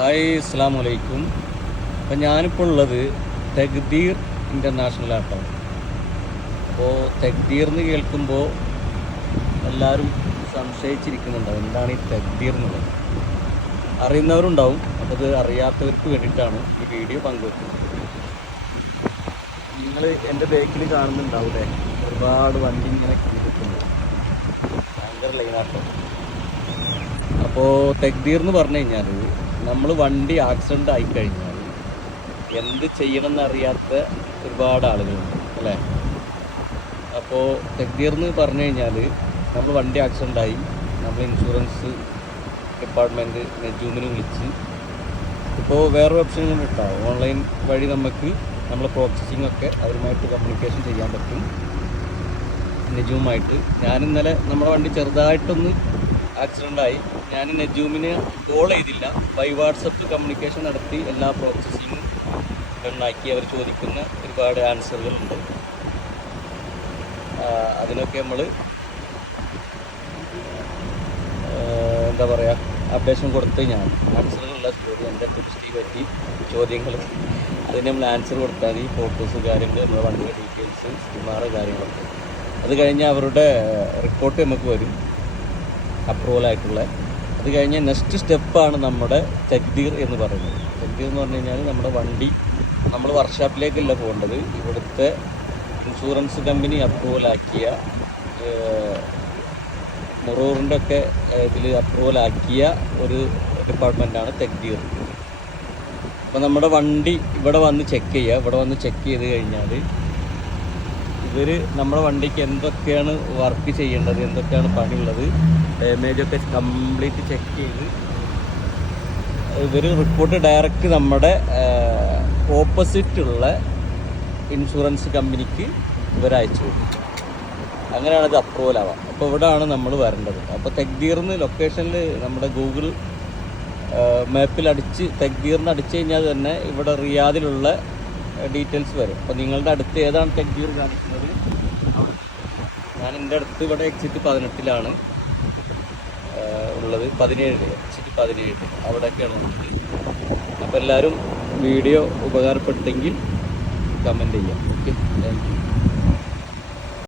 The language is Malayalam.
ഹായ് അസ്സലാമു അലൈക്കും. അപ്പം ഞാനിപ്പോൾ ഉള്ളത് തഖ്ദീർ ഇൻ്റർനാഷണൽ ആട്ടോ. അപ്പോൾ തഖ്ദീർ എന്ന് കേൾക്കുമ്പോൾ എല്ലാവരും സംശയിച്ചിരിക്കുന്നുണ്ടാവും, എന്താണ് ഈ തഖ്ദീർ എന്നുള്ളത്. അറിയുന്നവരുണ്ടാവും, അപ്പോൾ അത് അറിയാത്തവർക്ക് വേണ്ടിയിട്ടാണ് ഈ വീഡിയോ പങ്കുവെക്കുന്നത്. നിങ്ങൾ എൻ്റെ ബേക്കിൽ കാണുന്നുണ്ടാവില്ലേ, ഒരുപാട് വണ്ടി ഇങ്ങനെ നിൽക്കുന്നത്, ഭയങ്കര ലൈനാട്ടോ. അപ്പോൾ തഖ്ദീർ എന്ന് പറഞ്ഞു കഴിഞ്ഞാൽ നമ്മൾ വണ്ടി ആക്സിഡൻ്റ് ആയിക്കഴിഞ്ഞാൽ എന്ത് ചെയ്യണമെന്ന് അറിയാത്ത ഒരുപാട് ആളുകളുണ്ട് അല്ലേ. അപ്പോൾ തഖ്ദീർ എന്ന് പറഞ്ഞു കഴിഞ്ഞാൽ നമ്മൾ വണ്ടി ആക്സിഡൻ്റായി നമ്മൾ ഇൻഷുറൻസ് ഡിപ്പാർട്ട്മെൻറ്റ് നെജൂമിന് വിളിച്ച്, ഇപ്പോൾ വേറൊരു ഓപ്ഷൻ കൂടി ഉണ്ടാവും, ഓൺലൈൻ വഴി നമുക്ക് നമ്മൾ പ്രോസസ്സിംഗ് ഒക്കെ അവരുമായിട്ട് കമ്മ്യൂണിക്കേഷൻ ചെയ്യാൻ പറ്റും നെജൂമായിട്ട്. ഞാനിന്നലെ നമ്മുടെ വണ്ടി ചെറുതായിട്ടൊന്ന് ആക്സിഡൻ്റായി, ഞാൻ നെജൂമിന് കോൾ ചെയ്തില്ല, ബൈ വാട്സപ്പ് കമ്മ്യൂണിക്കേഷൻ നടത്തി എല്ലാ പ്രോസസ്സിങ്ങും ഉണ്ടാക്കി. അവർ ചോദിക്കുന്ന ഒരുപാട് ആൻസറുകളുണ്ട്, അതിനൊക്കെ നമ്മൾ എന്താ പറയുക അപ്ഡേഷൻ കൊടുത്ത് ഞാൻ ആൻസറുകളുള്ള ചോദ്യം എൻ്റെ ടെസ്റ്റ് പറ്റി ചോദ്യങ്ങൾ അതിന് നമ്മൾ ആൻസർ കൊടുത്താൽ ഈ ഫോട്ടോസ് കാര്യങ്ങൾ നമ്മുടെ വണ്ടിയുടെ ഡീറ്റെയിൽസ് സ്റ്റിമാർ കാര്യങ്ങളൊക്കെ. അത് കഴിഞ്ഞ് അവരുടെ റിപ്പോർട്ട് നമുക്ക് വരും അപ്രൂവലായിട്ടുള്ള. അത് കഴിഞ്ഞ് നെക്സ്റ്റ് സ്റ്റെപ്പാണ് നമ്മുടെ തഖ്ദീർ എന്ന് പറയുന്നത്. തഖ്ദീർ എന്ന് പറഞ്ഞു കഴിഞ്ഞാൽ നമ്മുടെ വണ്ടി നമ്മൾ വർക്ക്ഷോപ്പിലേക്കല്ല പോകേണ്ടത്, ഇവിടുത്തെ ഇൻഷുറൻസ് കമ്പനി അപ്രൂവലാക്കിയ മുറൂറിൻ്റെ ഒക്കെ ഇതിൽ അപ്രൂവലാക്കിയ ഒരു ഡിപ്പാർട്ട്മെൻറ്റാണ് തഖ്ദീർ. അപ്പോൾ നമ്മുടെ വണ്ടി ഇവിടെ വന്ന് ചെക്ക് ചെയ്യുക. ഇവിടെ വന്ന് ചെക്ക് ചെയ്ത് കഴിഞ്ഞാൽ ഇവർ നമ്മുടെ വണ്ടിക്ക് എന്തൊക്കെയാണ് വർക്ക് ചെയ്യേണ്ടത്, എന്തൊക്കെയാണ് പണിയുള്ളത്, ഡാമേജൊക്കെ കംപ്ലീറ്റ് ചെക്ക് ചെയ്ത് ഇവർ റിപ്പോർട്ട് ഡയറക്റ്റ് നമ്മുടെ ഓപ്പോസിറ്റുള്ള ഇൻഷുറൻസ് കമ്പനിക്ക് ഇവർ അയച്ചു കൊടുക്കും. അങ്ങനെയാണ് ഇത് അപ്രൂവൽ ആവാം. അപ്പോൾ ഇവിടെയാണ് നമ്മൾ വരേണ്ടത്. അപ്പോൾ തഖ്ദീറിന് ലൊക്കേഷനിൽ നമ്മുടെ ഗൂഗിൾ മാപ്പിൽ അടിച്ച് തഖ്ദീറിന് അടിച്ചു കഴിഞ്ഞാൽ തന്നെ ഇവിടെ റിയാദിലുള്ള ഡീറ്റെയിൽസ് വരും. അപ്പോൾ നിങ്ങളുടെ അടുത്ത് ഏതാണ് തഖ്ദീർ കാണിക്കുന്നത്, ഞാൻ എൻ്റെ അടുത്ത് ഇവിടെ എക്സിറ്റ് 18 ഉള്ളത്, 17 എക്സിറ്റ് 17 അവിടെയൊക്കെയാണ് ഉള്ളത്. അപ്പോൾ എല്ലാവരും വീഡിയോ ഉപകാരപ്പെട്ടെങ്കിൽ കമൻറ്റ് ചെയ്യാം. Okay, thank you.